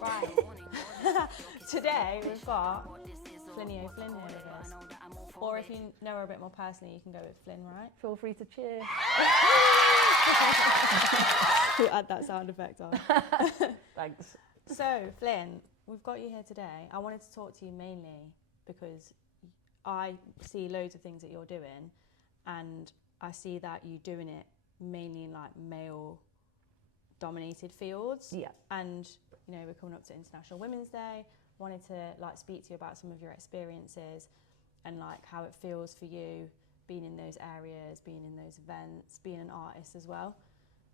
Right. Today we've got Flynny O'Flynn here with us. Or if you know her a bit more personally, you can go with Flynn, right? Feel free to cheer. We'll add that sound effect on. Thanks. So, Flynn, we've got you here today. I wanted to talk to you mainly because I see loads of things that you're doing, and I see that you're doing it mainly in like male-dominated fields. Yeah. And you know, we're coming up to International Women's Day. Wanted to like speak to you about some of your experiences and like how it feels for you being in those areas, being in those events, being an artist as well,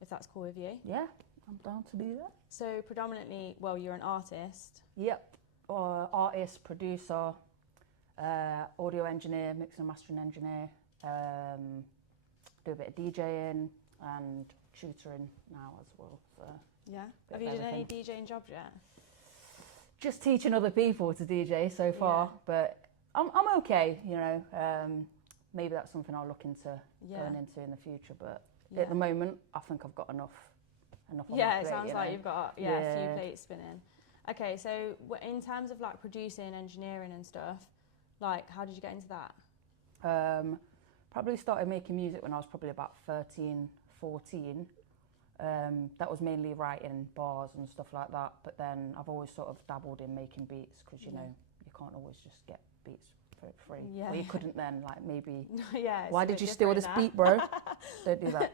if that's cool with you. Yeah, I'm down to do that. So predominantly, well, you're an artist. Yep. Artist, producer, audio engineer, mixing and mastering engineer. Do a bit of DJing and tutoring now as well. So Yeah. bit Have you of done any everything. DJing jobs yet? Just teaching other people to DJ so far, Yeah. but I'm okay. You know, maybe that's something I'll look into going into in the future. But at the moment, I think I've got enough. On my Yeah, plate, it sounds you like know? you've got a few plates spinning. Okay, so in terms of like producing, engineering and stuff, like how did you get into that? Probably started making music when I was probably about 13, 14. That was mainly writing bars and stuff like that. But then I've always sort of dabbled in making beats because, you know, you can't always just get beats for free. Yeah. Well, you couldn't then, like maybe, Yeah. why did you steal this beat, bro? Don't do that.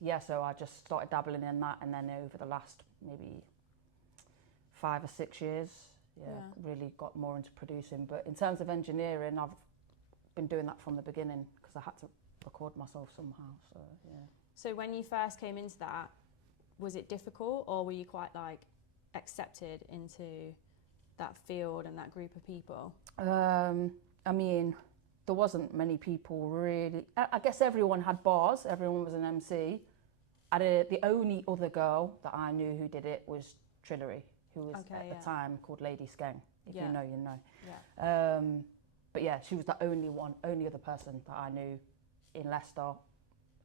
Yeah, so I just started dabbling in that. And then over the last maybe 5 or 6 years, really got more into producing. But in terms of engineering, I've been doing that from the beginning because I had to record myself somehow. So, yeah. So when you first came into that, was it difficult or were you quite like accepted into that field and that group of people? I mean, there wasn't many people really. I guess everyone had bars, everyone was an MC. The only other girl that I knew who did it was Trillery, who was at the time called Lady Skeng. If you know, you know. Yeah. But yeah, she was the only other person that I knew in Leicester.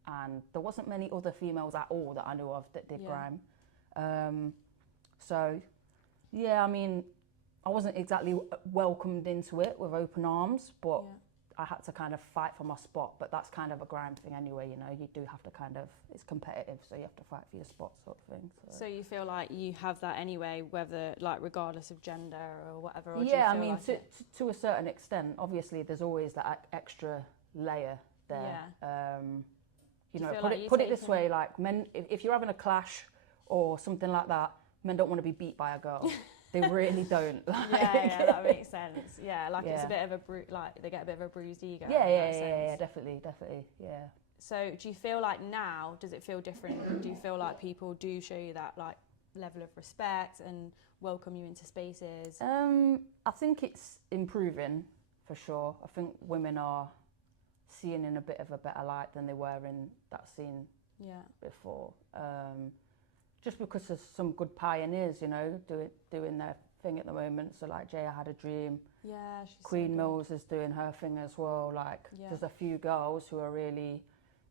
And there wasn't many other females at all that I knew of that did grime. So, yeah, I mean, I wasn't exactly welcomed into it with open arms, but I had to kind of fight for my spot. But that's kind of a grime thing anyway, you know. You do have to it's competitive, so you have to fight for your spot sort of thing. So you feel like you have that anyway, whether, like, regardless of gender or whatever? Or yeah, I mean, to a certain extent, obviously there's always that extra layer there. Yeah. You know, put it this way, like men, if you're having a clash or something like that, men don't want to be beat by a girl. They really don't. Like, yeah, that makes sense. Yeah, like it's a bit of like they get a bit of a bruised ego. Yeah, definitely, yeah. So do you feel like now, does it feel different? Do you feel like people do show you that like level of respect and welcome you into spaces? I think it's improving for sure. I think women are seen in a bit of a better light than they were in that scene before. Just because there's some good pioneers, you know, doing their thing at the moment. So like Jaya Had a Dream. Yeah, she's Queen so Mills is doing her thing as well. Like there's a few girls who are really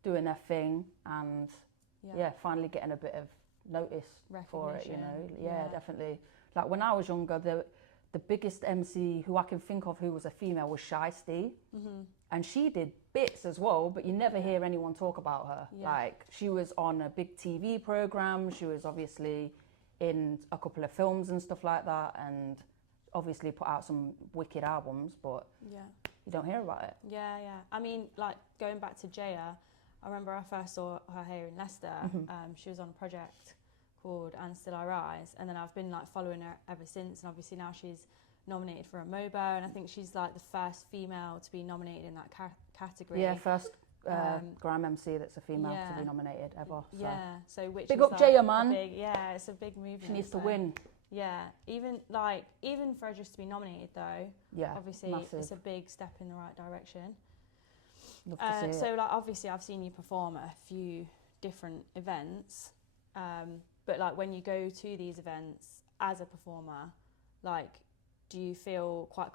doing their thing and finally getting a bit of notice for it, you know. Yeah, definitely. Like when I was younger, the biggest MC who I can think of who was a female was Shiesty. Mm-hmm. And she did bits as well, but you never hear anyone talk about her. Yeah. Like, she was on a big TV programme, she was obviously in a couple of films and stuff like that, and obviously put out some wicked albums, but you don't hear about it. Yeah. I mean, like, going back to Jaya, I remember I first saw her here in Leicester. Mm-hmm. She was on a project called And Still I Rise, and then I've been like following her ever since, and obviously now she's nominated for a MOBO, and I think she's like the first female to be nominated in that category. Yeah, first grime MC that's a female to be nominated ever. So. Yeah, so which big is up like Jaya, man. It's a big movement. She needs to win. Yeah, even for her just to be nominated though. Yeah, obviously massive. It's a big step in the right direction. Love to see it. So like obviously I've seen you perform at a few different events, but like when you go to these events as a performer, like, do you feel quite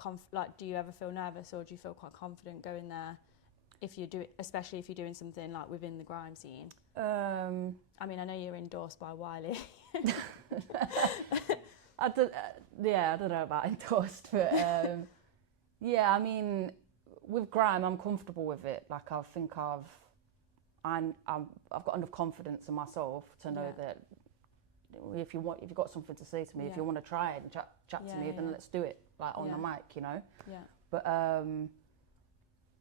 do you ever feel nervous, or do you feel quite confident going there especially if you're doing something like within the grime scene? I mean, I know you're endorsed by Wiley. I don't know about endorsed, but yeah, I mean, with grime, I'm comfortable with it. Like, I think I've got enough confidence in myself to know that if you've got something to say to me, if you want to try it and chat to me, then let's do it, like on the mic, you know. Yeah. But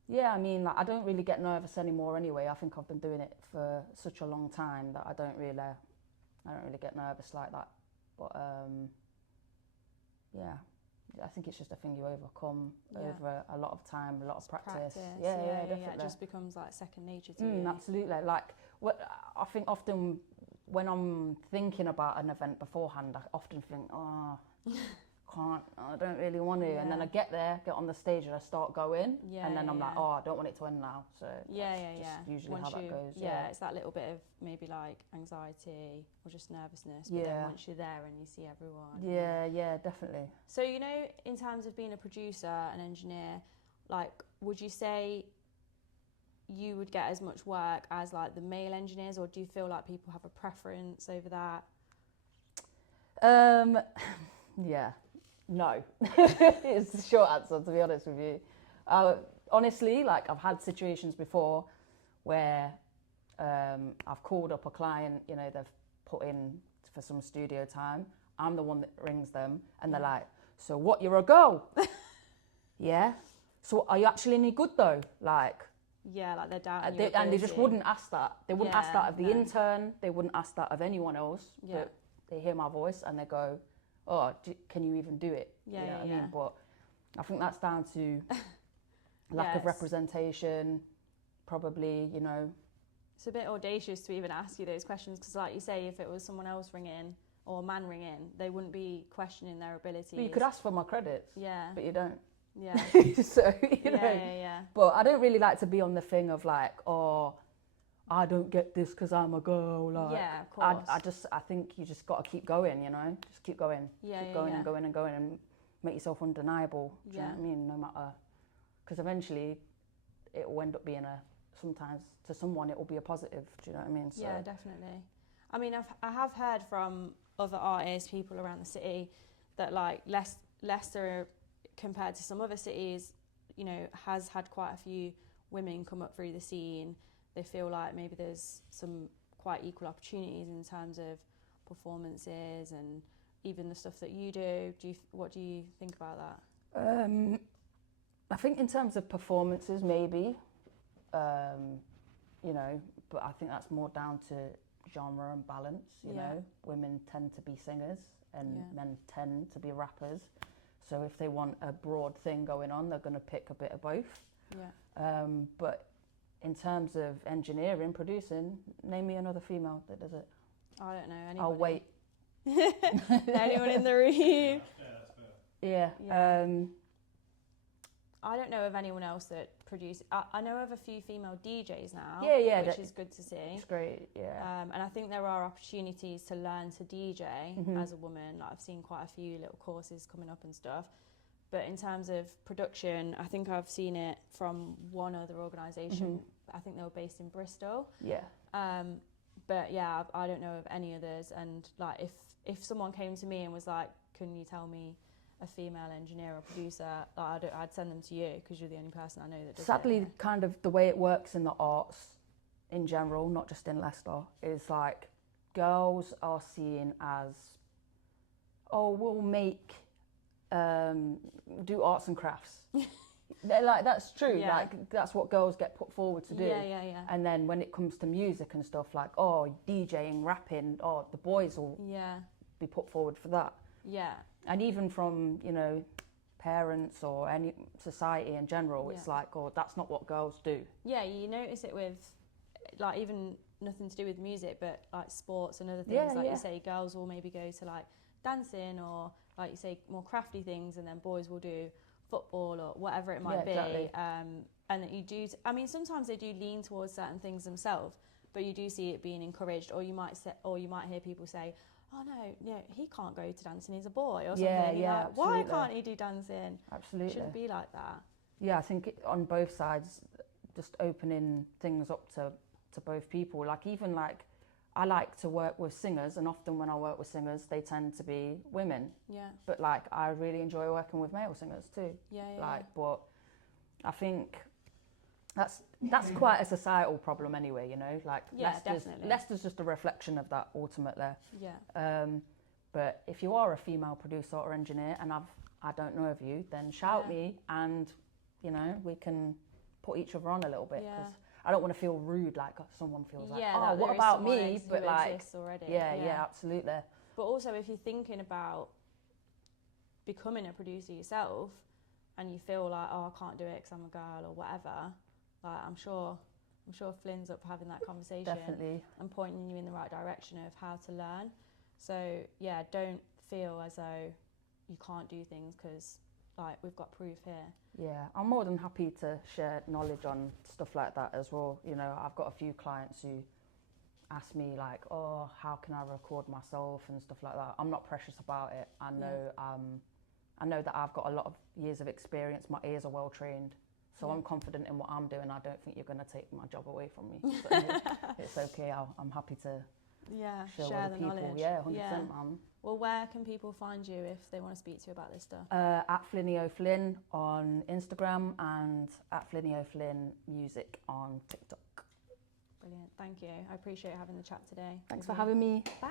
yeah, I mean, like, I don't really get nervous anymore anyway. I think I've been doing it for such a long time that I don't really get nervous like that. But yeah, I think it's just a thing you overcome over a lot of time, a lot of practice. Yeah, definitely. It just becomes like second nature to you. Absolutely. Like, I think often when I'm thinking about an event beforehand, I often think, oh, I don't really want to. Yeah. And then I get on the stage and I start going. Yeah, and then I'm like, oh, I don't want it to end now. So that's usually how that goes. Yeah, it's that little bit of maybe like anxiety or just nervousness. But then once you're there and you see everyone. Yeah, definitely. So, you know, in terms of being a producer and engineer, like, would you say you would get as much work as like the male engineers, or do you feel like people have a preference over that? Yeah. No, it's the short answer, to be honest with you. Honestly, like, I've had situations before where I've called up a client, you know, they've put in for some studio time. I'm the one that rings them and they're like, so what, you're a girl? Yeah. So are you actually any good though? Like, yeah, like they're doubting and they just wouldn't ask that. They wouldn't ask that of the intern. They wouldn't ask that of anyone else. Yeah. But they hear my voice and they go, oh, can you even do it? Yeah, you know what I mean? But I think that's down to lack of representation, probably, you know. It's a bit audacious to even ask you those questions because, like you say, if it was someone else ringing or a man ringing, they wouldn't be questioning their abilities. But you could ask for my credits, but you don't. Yeah. So, you know. But I don't really like to be on the thing of like, oh, I don't get this because I'm a girl. Like, yeah, of course. I think you just got to keep going, you know? Just keep going. Keep going and going and going and make yourself undeniable. Do you know what I mean? No matter. Because eventually it will end up being sometimes to someone it will be a positive. Do you know what I mean? So. Yeah, definitely. I mean, I have heard from other artists, people around the city, that like Leicester, compared to some other cities, you know, has had quite a few women come up through the scene. They feel like maybe there's some quite equal opportunities in terms of performances and even the stuff that you do. What do you think about that? I think in terms of performances, maybe, you know, but I think that's more down to genre and balance, you know. Women tend to be singers and men tend to be rappers. So if they want a broad thing going on, they're going to pick a bit of both. Yeah. But in terms of engineering, producing, name me another female that does it. I don't know anybody. I'll wait. Anyone in the room? That's fair. Yeah. I don't know of anyone else that produces. I know of a few female DJs now. Yeah, which is good to see. It's great. Yeah. And I think there are opportunities to learn to DJ as a woman. Like, I've seen quite a few little courses coming up and stuff. But in terms of production, I think I've seen it from one other organisation. I think they were based in Bristol. Yeah. But yeah, I don't know of any others. And like, if someone came to me and was like, "Can you tell me a female engineer or producer?" Like, I'd send them to you because you're the only person I know that does Sadly, it. kind of the way it works in the arts in general, not just in Leicester, is like girls are seen as, oh, we'll make. Do arts and crafts. They're like, that's true. Yeah. Like, that's what girls get put forward to do. Yeah. And then when it comes to music and stuff, like, oh, DJing, rapping, oh, the boys will be put forward for that. Yeah. And even from, you know, parents or any society in general, it's like, oh, that's not what girls do. Yeah, you notice it with, like, even nothing to do with music, but like sports and other things. You say, girls will maybe go to like dancing or, like you say, more crafty things, and then boys will do football or whatever it might be. Exactly. And that you do, I mean, sometimes they do lean towards certain things themselves, but you do see it being encouraged, or you might hear people say, "Oh no, he can't go to dancing, he's a boy," or something. Yeah, like, why can't he do dancing? Absolutely. It shouldn't be like that. Yeah, I think on both sides, just opening things up to both people. Like, even like, I like to work with singers, and often when I work with singers, they tend to be women. Yeah. But like, I really enjoy working with male singers too. Yeah. Like, but I think that's quite a societal problem anyway, you know. Like, Leicester's just a reflection of that ultimately. Yeah. But if you are a female producer or engineer, and I don't know of you, then shout me, and you know, we can put each other on a little bit, because I don't want to feel rude, like someone feels like, oh, what about me? But like, already. Yeah, absolutely. But also, if you're thinking about becoming a producer yourself, and you feel like, oh, I can't do it because I'm a girl or whatever, like I'm sure Flynn's up for having that conversation. Definitely. And pointing you in the right direction of how to learn. So yeah, don't feel as though you can't do things, because like we've got proof here. Yeah, I'm more than happy to share knowledge on stuff like that as well. You know, I've got a few clients who ask me like, oh, how can I record myself and stuff like that. I'm not precious about it. I know that I've got a lot of years of experience. My ears are well trained, so I'm confident in what I'm doing. I don't think you're going to take my job away from me. So it's okay. I'm happy to share the knowledge. Yeah, 100%, man. Well, where can people find you if they want to speak to you about this stuff? At Flynny O'Flynn on Instagram, and at Flynny O'Flynn Music on TikTok. Brilliant. Thank you. I appreciate having the chat today. Thanks for having me. Bye.